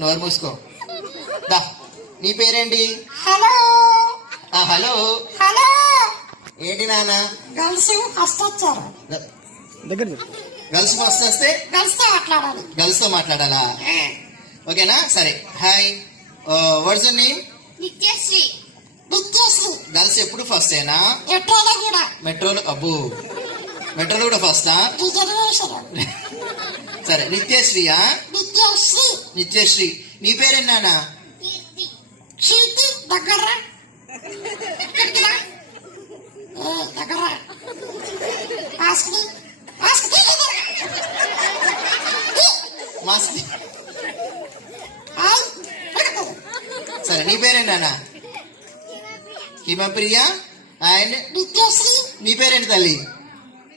నోరు మూసుకో. దా, నీ పేరేంటి? Hello hello. హలో. ఏంటి నాన్న? గర్ల్స్ ఫస్ట్ వచ్చారు. గర్ల్స్ ఫస్ట్ వస్తే గర్ల్స్ తో మాట్లాడాలి. గర్ల్స్ తో మాట్లాడాలా? ఓకేనా, సరే. Hi, what's your name? Nithyasree. Nithyasree. Girls ఎప్పుడు ఫస్ట్ ఏనా? మెట్రోలో కూడా. మెట్రోలో? అబ్బో, మెట్రోలో కూడా ఫస్టా? రిజర్వేషన్. సరే, నిత్యశ్రీయా? నిత్యశ్రీ. నిత్యశ్రీ. నీ పేరేంటి నాన్న? కీర్తి. దగ్గర దగ్గర మాస్క్. సరే, నీ పేరేంటి నాన్న? హిమప్రియ. అండ్ నిత్యశ్రీ. నీ పేరేంటి తల్లి?